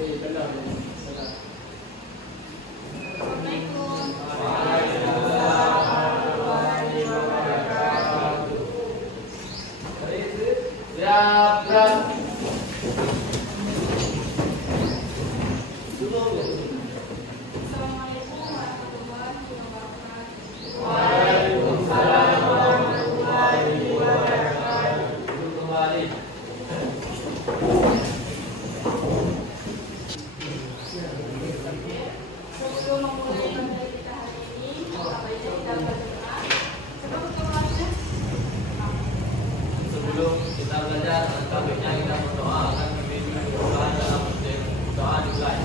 benar, benar. Assalamualaikum. Siap, gerak. Assalamualaikum warahmatullahi wabarakatuh. Waalaikumsalam warahmatullahi wabarakatuh. Duduk kembali. Sebelum memulai materi kita hari ini, baiknya kita berdoa. Coba kita kelasnya. Sebelum kita belajar, selanjutnya kita berdoa akan memilih Tuhan dalam doa dimulai.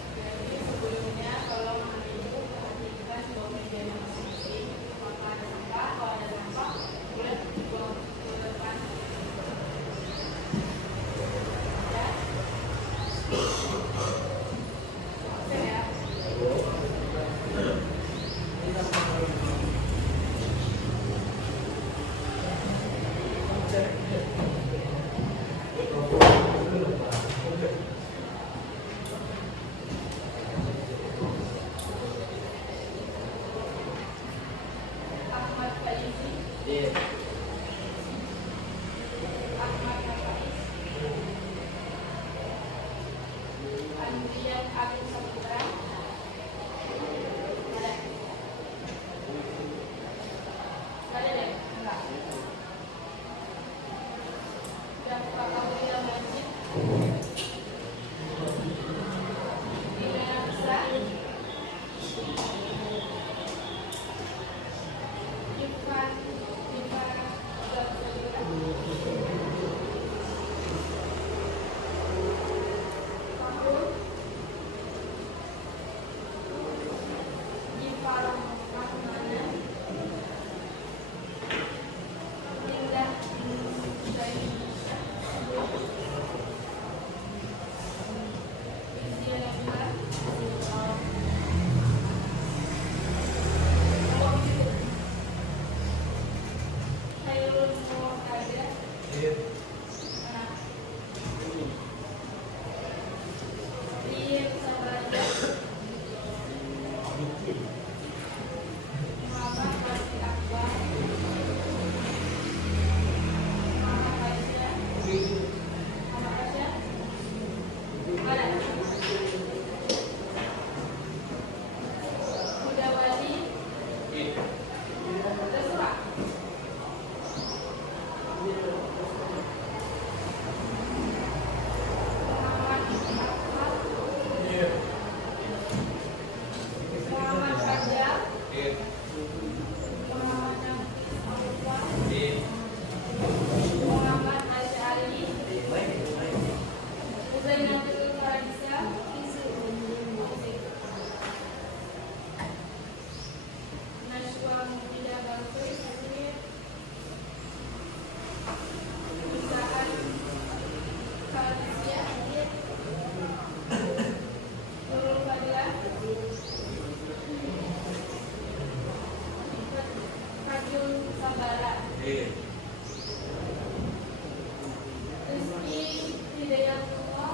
Sebelumnya, tolong anak ibu perhatikan bahwa meja masing-masing. Maka ada sampah, kalau ada sampah, boleh dibuang ke depan. Ya. Oke ya. Ahmad Faizi, Iya. Ahmad Nafais, Andrian Agung Saputra. Ada? Ada deh? Enggak. Dafa Aulia Majid, Dina Nafisa, Irfan, Fahur, Gifar Rahmana, Indah Zainisa, Izia Nabila, Khairul Muhada, Iya. Rin Sabaraja, Muhammad Wasi Akbar, Muhammad Faizah, Muhammad Faizah, ada? Hudawadi, Iya. ada surat? Muhammad Akmal, Iya. Muhammad Fajar, Iya. Muhammad Nafis Alfa, Iya. Muhammad Asy'ari, Zainatul Farisya, Najwa Mufidah Balkis, Isaan Farisya, Nurul Fadilah, Fadil Sabara, Iya. Rizky Hidayatullah,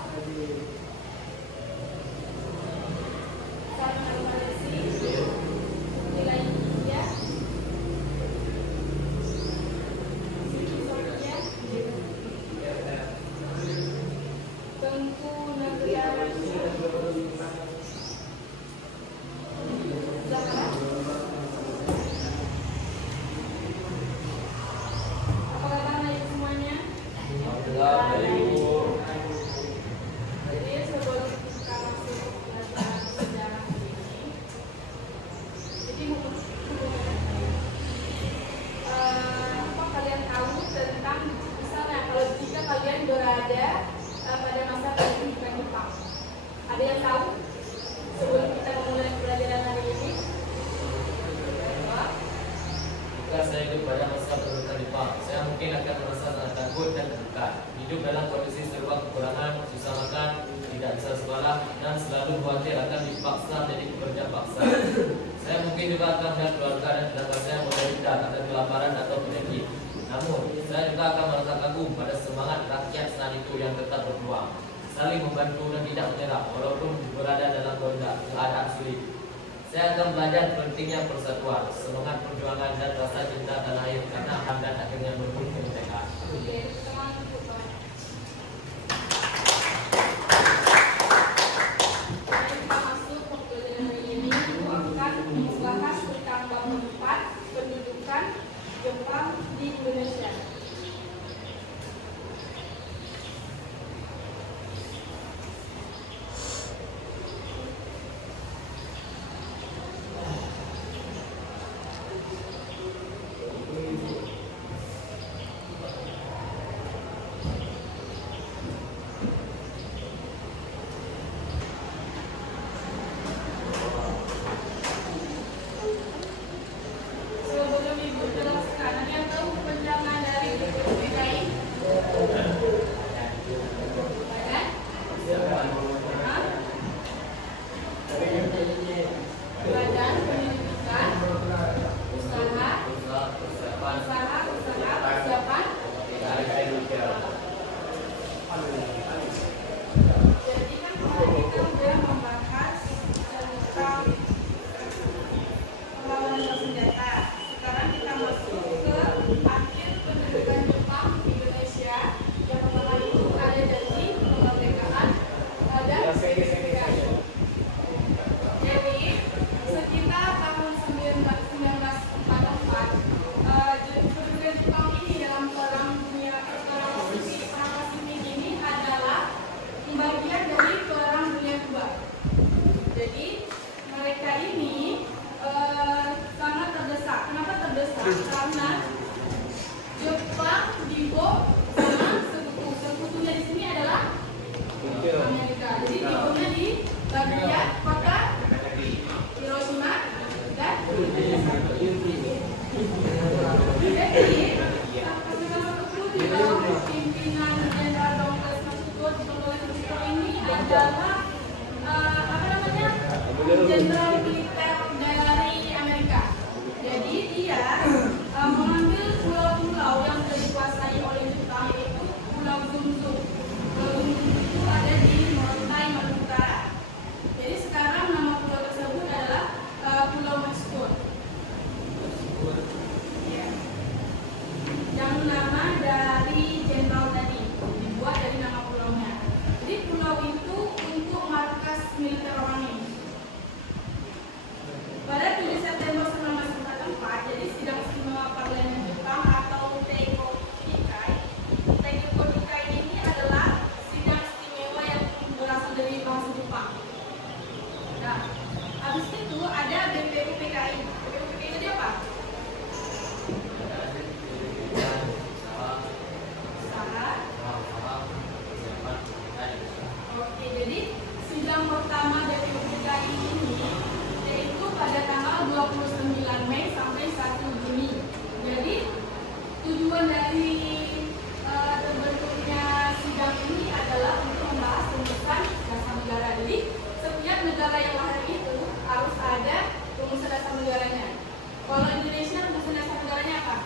Salman Malesi, Wilayah, Siti Sofia, Tengku Nagriara, Zahra. Apa kabar anak ibu semuanya? Alhamdulillah, Ibu. Jadi sebelum kita masuk pelajaran sejarah ini, jadi ketika saya hidup pada masa pemerintahan Jepang, saya mungkin akan merasa sangat takut dan tertekan. Hidup dalam kondisi serba kekurangan, susah makan, tidak bisa sekolah, dan selalu khawatir akan dipaksa menjadi pekerja paksa. Saya mungkin juga akan melihat keluarga dan tetangga saya menderita akan kelaparan atau penyakit. Namun, saya juga akan merasa kagum pada semangat rakyat saat itu yang tetap berjuang, saling membantu dan tidak menyerah walaupun berada dalam keadaan sulit. Saya akan belajar pentingnya persatuan, semangat perjuangan dan rasa cinta tanah air karena dan akhirnya menemui kemerdekaan. Kita masuk pembelajaran hari ini akan membahas tentang bab 4 pendudukan Jepang di Indonesia. Sebelum Ibu jelaskan, ada yang tahu penjangan dari PKI? Ada? Hah? Badan Pendidikan Usaha Persiapan. Jadi kan kemarin kita sudah membahas tentang perlawanan bersenjata. Sekarang kita masuk ke akhir pendudukan Jepang di Indonesia. Yang pertama itu ada janji kemerdekaan dan kemerdekaan. Jadi sekitar tahun 1944, pendudukan Jepang ini dalam perang dunia perang Pasifik ini adalah bagian dari perang dunia kedua. Jadi mereka ini sangat terdesak. Kenapa terdesak? Karena Jepang dibom sama sekutu. Sekutunya di sini adalah Amerika. Jadi dibomnya di bagian kota Hiroshima dan Nagasaki. Jadi di bawah pimpinan Jenderal Dr. Matsuko ini adalah jenderal militer dari Amerika. Jadi dia mengambil pulau-pulau yang sudah dikuasai oleh Jepang, yaitu Pulau Gumzu. Pulau Gumzu itu ada di Morotai, Maluku Utara. Jadi sekarang nama pulau tersebut adalah Pulau Mexico. Ya. Yang nama dari jenderal tadi dibuat dari nama pulaunya. Jadi pulau itu untuk markas militer Romawi. Pada 7 September 1944, jadi sidang istimewa parlemen Jepang atau Teikokikai. Teikokikai ini adalah sidang istimewa yang berasal dari bahasa Jepang. Nah, habis itu ada BPUPKI. BPUPKI itu apa? Usaha. Oke, jadi sidang pertama dari BPUPKI ini yaitu pada tanggal 29 Mei sampai 1 Juni. Jadi tujuan dari terbentuknya sidang ini adalah untuk membahas rumusan dasar negara. Jadi setiap negara yang lahir itu harus ada rumusan dasar negaranya. Kalau Indonesia rumusan dasar negaranya apa?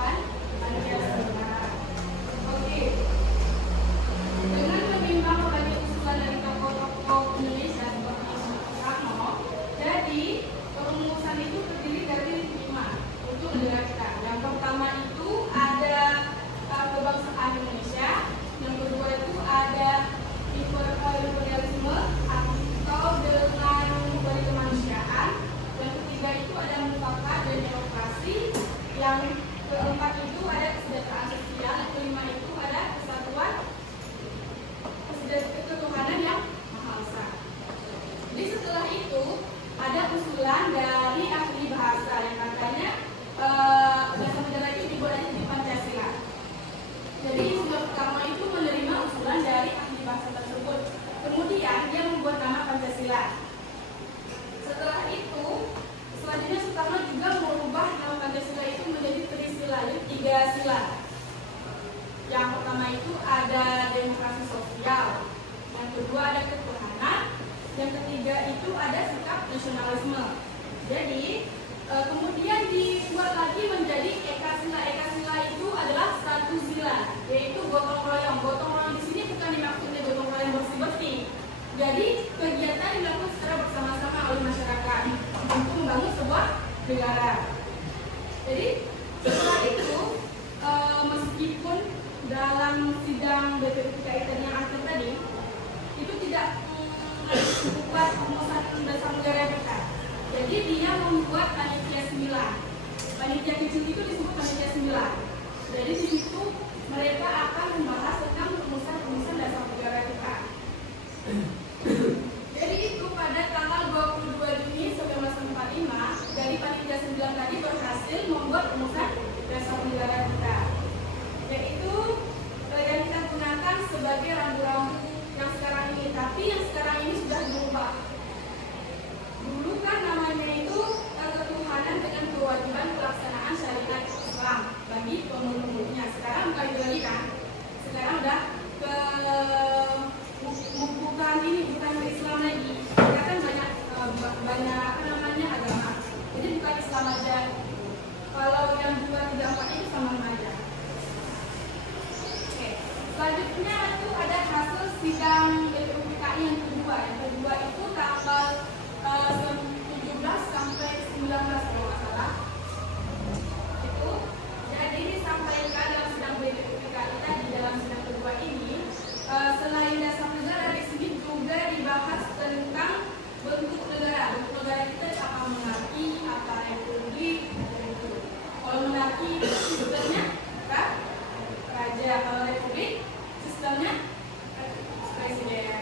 Kan? Pancasila. Oke. Dengan menimbang berbagai usulan dari tokoh-tokoh Indonesia seperti Soekarno, jadi perumusan itu terdiri dari 5 untuk negara kita. Yang pertama itu ada kebangsaan Indonesia, yang kedua itu ada imperialisme atau dengan dari kemanusiaan, yang ketiga itu ada mufakat dan demokrasi, yang keempat itu ada kesejahteraan sosial, yang kelima itu ada kesatuan ketuhanan yang Maha Esa. Jadi setelah itu ada usulan dari ahli bahasa yang katanya dasar negara itu dibuat di Pancasila. Jadi Soekarno pertama itu menerima usulan dari ahli bahasa tersebut. Kemudian dia membuat nama Pancasila. Setelah itu, selanjutnya Soekarno juga merubah nama Pancasila tiga sila. Yang pertama itu ada demokrasi sosial, yang kedua ada ketuhanan, yang ketiga itu ada sikap nasionalisme. Jadi kemudian dibuat lagi menjadi ekasila. Ekasila itu adalah satu sila, yaitu gotong royong. Gotong royong di sini bukan dimaksudnya gotong royong bersih-bersih. Jadi kegiatan dilakukan secara bersama-sama oleh masyarakat untuk membangun sebuah negara. Jadi setelah itu meskipun dalam sidang BPUPKI tadi yang akhir tadi itu tidak membuat rumusan dasar negara yang besar. Jadi dia membuat panitia 9. Panitia kecil itu disebut panitia 9. Jadi di situ mereka akan membahas tentang rumusan dasar negara kita. Jadi itu pada tanggal 22 Juni 1945 dari panitia 9 tadi berhasil membuat rumusan dasar negara kita. Yaitu yang kita gunakan sebagai rambu-rambu yang sekarang ini. Tapi yang sekarang ini sudah berubah. Dulu kan namanya itu ketuhanan dengan kewajiban pelaksanaan syariat Islam bagi pemeluknya. Sekarang bukan lagi kan? Sekarang udah ke bukan ke Islam lagi. Kita kan banyak apa namanya agama. Jadi bukan Islam aja. Kalau yang 2, 3, 4 itu sama aja. Oke. Selanjutnya itu ada hasil sidang BPUPKI yang kedua. Yang kedua itu tanggal 17 sampai 19 kalau nggak salah. Itu jadi disampaikan dalam sidang BPUPKI tadi dalam sidang kedua ini selain dasar negara di sini juga dibahas tentang bentuk negara. Bentuk negara kita apa monarki, apa republik, itu. Kalau monarki sistemnya apa? Raja. Kalau republik sistemnya presiden.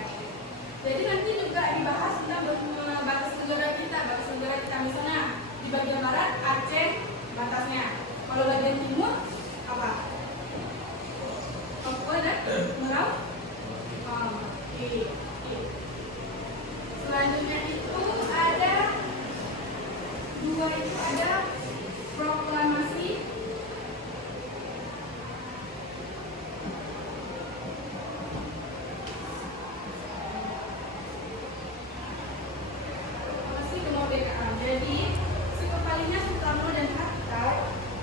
Jadi nanti juga dibahas tentang batas negara kita. Batas negara kita misalnya di bagian barat Aceh batasnya. Kalau bagian timur apa? Papua dan Merauke. Oke. Selanjutnya itu ada 2 itu ada proklamasi kemerdekaan. Jadi sekepalinya Soekarno dan Hatta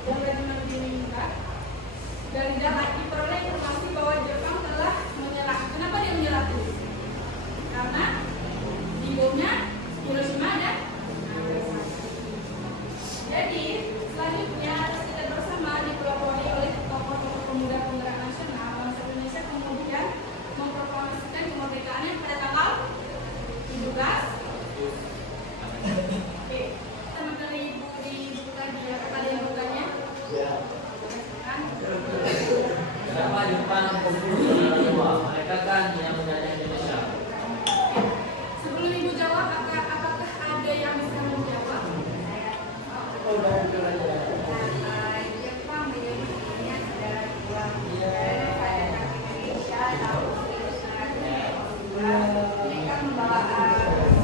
yang Benjamin diminta dari dalam diperoleh informasi bahwa Jepang telah menyerah. Kenapa dia menyerah? Karena di bomnya Hiroshima dan Nagasaki. Jadi selanjutnya kita bersama dipelopori oleh tokoh-tokoh pemuda penggerak nasional bangsa Indonesia kemudian memproklamasikan kemerdekaannya pada tanggal 17. Oke, teman-teman ibu dibuka dia kalian bukanya. Ya. Kan? Kenapa Jepang kedua? Mereka kan yang menjajah Indonesia. Sebelum ibu jawab, apakah ada yang bisa menjawab? Jepang menjadi dunia adalah dua pada Indonesia tahun 1942. Mereka membawa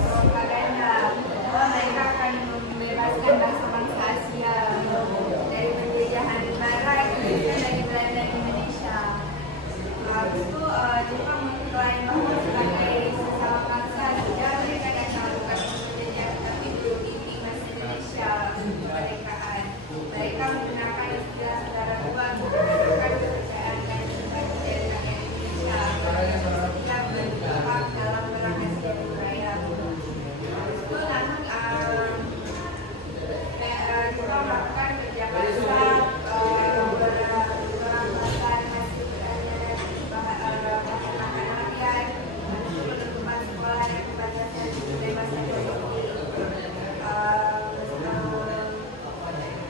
propaganda bahwa mereka akan membebaskan bangsa-bangsa Asia dari penjajahan Barat dari Belanda dan Indonesia. Habis itu Jepang mengklaim bahwa sebagai sesama bangsa tidak mereka datang bukan menjajah tapi dulu ini masih Indonesia kemerdekaan. Mereka menggunakan istilah saudara dua untuk menunjukkan kepercayaan dan simpati dari rakyat Indonesia setiap berpihak dalam perang Asia Tenggara. Habis itu lalu Jepang melakukan kerja paksa melakukan hasil bahkan rakyat penutupan sekolah dan pembatasan kebebasan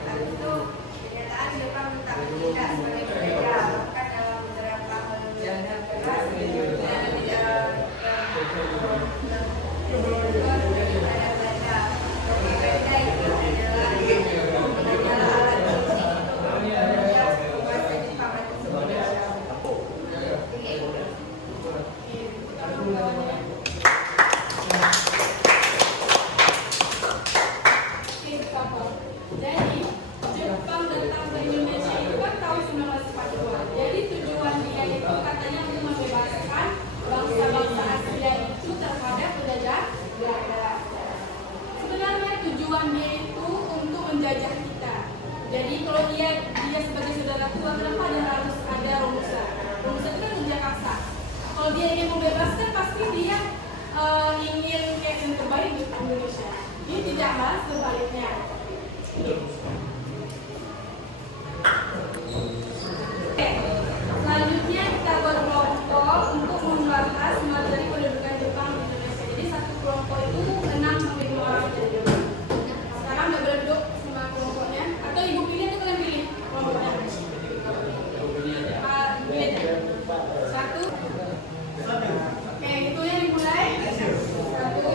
habis itu kenyataan Jepang tak bertindak sebagai penjajah bahkan dalam beberapa keras Jadi Jepang datang ke Indonesia itu kan tahun 1942. Jadi tujuan dia itu katanya untuk membebaskan bangsa-bangsa Asia itu terhadap penjajah Belanda. Sebenarnya tujuan dia itu untuk menjajah kita. Jadi kalau dia sebagai saudara tua, kenapa dia harus ada Romusa? Romusa itu kan kerja kasar. Kalau dia ingin membebaskan, pasti dia ingin kayak yang terbaik di Indonesia. Ini tidak harus sebaliknya. Oke, selanjutnya kita berkelompok untuk membahas materi pendudukan Jepang di Indonesia. Jadi satu kelompok itu 6 sampai 2 orang saja. Sekarang udah boleh duduk sama kelompoknya. Atau ibu pilih atau kalian pilih kelompoknya? Satu. Oke, itu yang dimulai. 1, 2,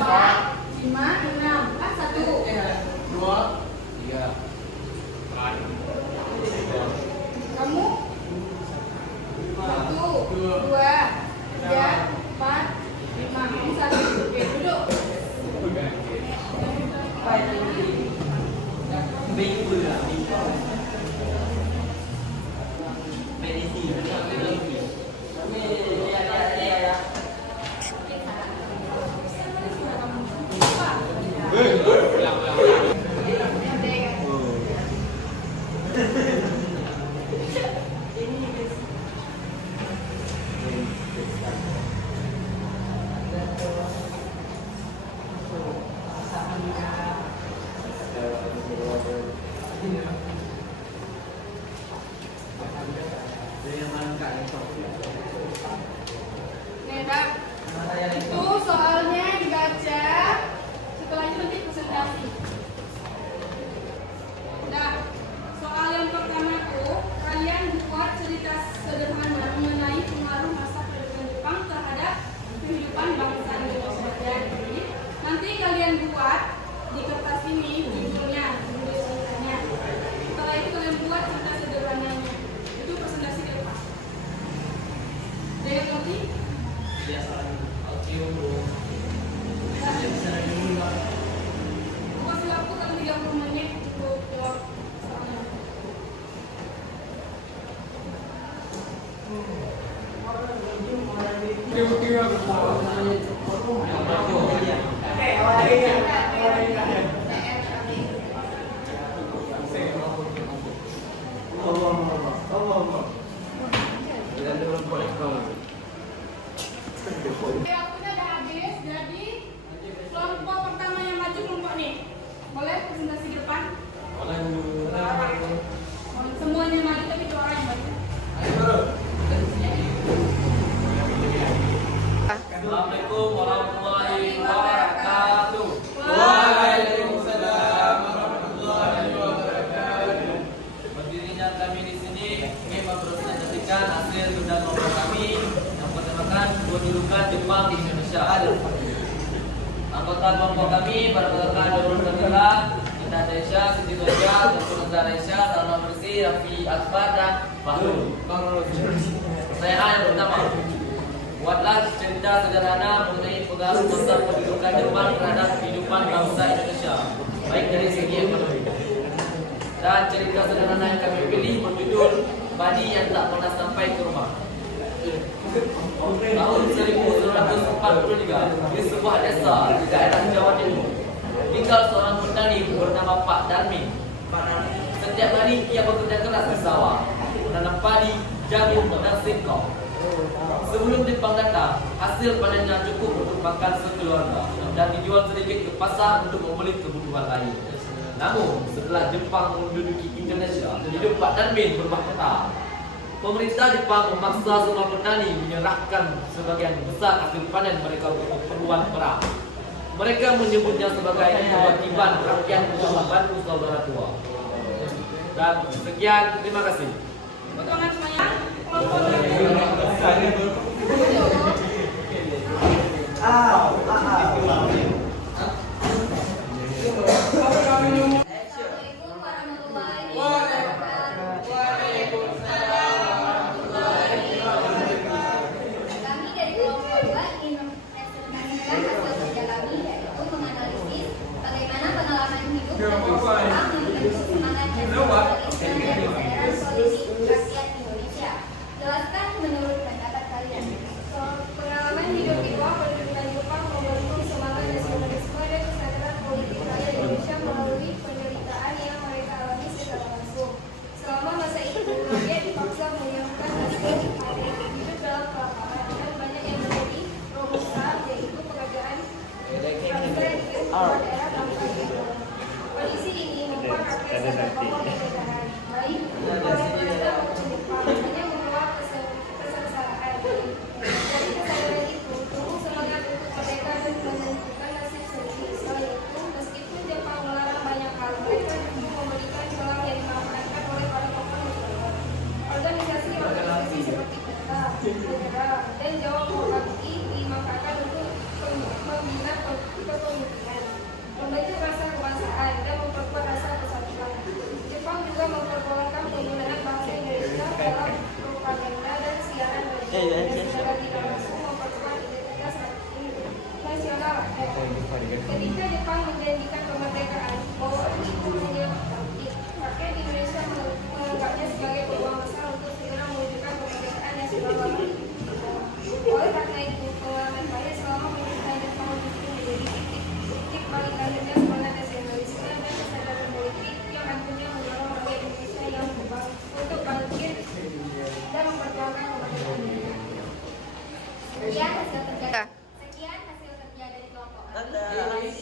4, 5, 6. Ah, 1. 2, 3, 4, Kamu? 1, 2, 3, 4, 5. Kamu 1. Oke, duduk. Nih, Kak. Itu soalnya dibaca. Setelah itu nanti presentasi. Nah, soal yang pertama tuh kalian buat cerita sederhana mengenai pengaruh masa pendudukan Jepang terhadap kehidupan bangsa Indonesia. Jadi nanti kalian buat di kertas ini judulnya, judul ceritanya. Setelah itu kalian buat cerita sederhananya. Itu presentasi ke depan. Jangan ngerti? Kasih waktu kan 30 menit untuk jawab soalnya. Oke, waktunya udah habis. Jadi kelompok pertama yang maju kelompok nih. Boleh presentasi di depan? Semuanya maju tapi 2 orang yang maju. Assalamualaikum warahmatullahi wabarakatuh. Waalaikumsalam warahmatullahi wabarakatuh. Berdirinya kami di sini ingin mempresentasikan hasil tuntutan kelompok kami yang bertemakan pendudukan Jepang di Indonesia. Anggota kelompok kami beranggotakan Nurul Jamila, Indah Daisha, Siti Toja, Dr. Daisha, Salma Bersih, Raffi Akbar, dan Fahrul. Saya yang pertama. Buatlah cerita sederhana mengenai pengaruh besar pendudukan Jepang terhadap kehidupan bangsa Indonesia, baik dari segi ekonomi. Dan cerita sederhana yang kami pilih berjudul Padi yang tak pernah sampai ke rumah. Tahun 1943, di sebuah desa di daerah Jawa Timur, tinggal seorang petani bernama Pak Darmin. Setiap hari ia bekerja keras di sawah, menanam padi, jagung, dan singkong. Sebelum Jepang datang, hasil panennya cukup untuk makan sekeluarga dan dijual sedikit ke pasar untuk membeli kebutuhan lain. Namun, setelah Jepang menduduki Indonesia, hidup Pak Darmin berubah total. Pemerintah Jepang memaksa semua petani menyerahkan sebagian besar hasil panen mereka untuk keperluan perang. Mereka menyebutnya sebagai kewajiban rakyat untuk membantu saudara tua. Dan sekian, terima kasih. Potongan semuanya. Kelompok Assalamualaikum warahmatullahi wabarakatuh. Kami dari kelompok Dari kesadaran itu, tumbuh semangat untuk merdeka dan menentukan nasib sendiri. Yaitu, meskipun Jepang melarang banyak hal, mereka justru memberikan celah yang dimanfaatkan oleh para tokoh nasional. Organisasi seperti kita, negara, dan Jawa Mengabdi dimanfaatkan untuk membina kepemimpinan, membangun rasa kebangsaan, dan memperkuat rasa persatuan. Jepang juga memperbolehkan penggunaan bahasa Indonesia dalam propaganda dan siaran radio, dan secara tidak langsung memperkuat identitas nasional. Ketika Jepang menjanjikan kemerdekaan, bahwa itu menjadi taktik, rakyat Indonesia menganggapnya sebagai peluang besar untuk segera mewujudkan kemerdekaan nasional lagi. Oleh karena itu, pengalaman saya selama menyertai Jepang justru menjadi titik balik lahirnya semangat nasionalisme dan kesadaran politik yang akhirnya mendorong rakyat Indonesia yang berubah untuk bangkit dan memperjuangkan kemerdekaan. Sekian hasil kerja dari kelompok Wabillahi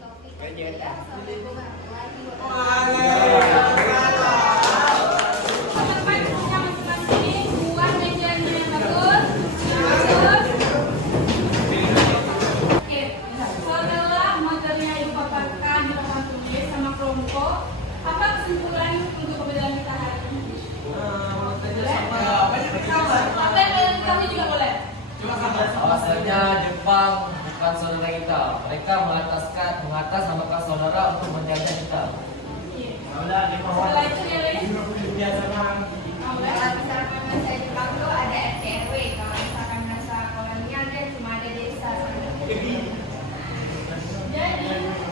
taufiq wal hidayah. Assalamualaikum warahmatullahi wabarakatuh. Teman-teman yang sebelah sini buat mejanya yang bagus. Oke, setelah materinya ibu paparkan di papan tulis sama kelompok, apa kesimpulan untuk pembelajaran kita hari ini? Apa yang kalian ketahui juga boleh? Bahwasanya Jepang bukan saudara kita. Mereka mengatasnamakan saudara untuk menjaga kita. Setelah itu nilai Kalau misalkan masa Jepang tuh ada RT RW, kalau misalkan masa kolonial dia cuma ada desa. Jadi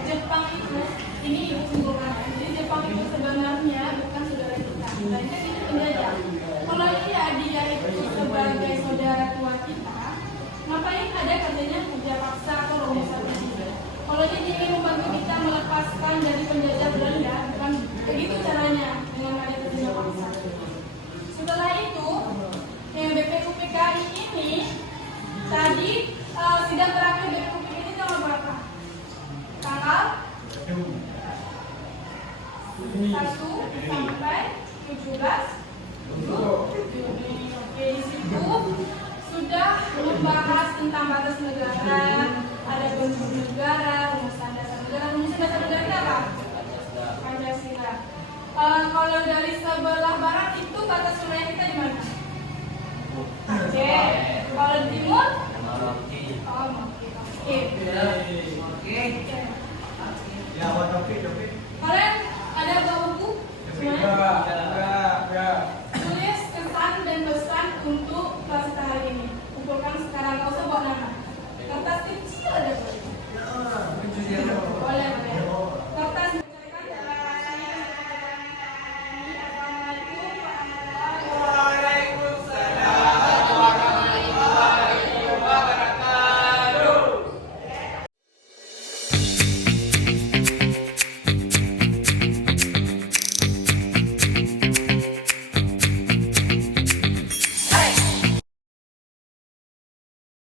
Jepang itu, ini ibu simpulkan. Jadi Jepang itu sebenarnya bukan saudara kita, melainkan itu penjajah. Kalau iya dia itu sebagai saudara tua kita, ngapain ada kerjanya kerja paksa atau organisasi? Kalau dia ingin membantu kita melepaskan dari penjajah Belanda, bukan begitu caranya dengan ada kerja paksa. Setelah itu, yang BPUPKI ini tadi sidang terakhir BPUPKI ini tanggal berapa? Tanggal 1 sampai 17 Juni. Oke, di situ sudah membahas tentang batas negara, ada bentuk negara, rumusan dasar negara. Rumusan dasar negara itu apa? Pancasila. Kalau dari sebelah barat itu batas wilayah kita di mana? Aceh. Kalau di timur? Oh, oke. Kalian ada bawa buku? Tulis kesan dan pesan untuk kelas kita hari ini. Kumpulkan sekarang, nggak usah bawa nama. Kertas kecil ada boleh. Boleh.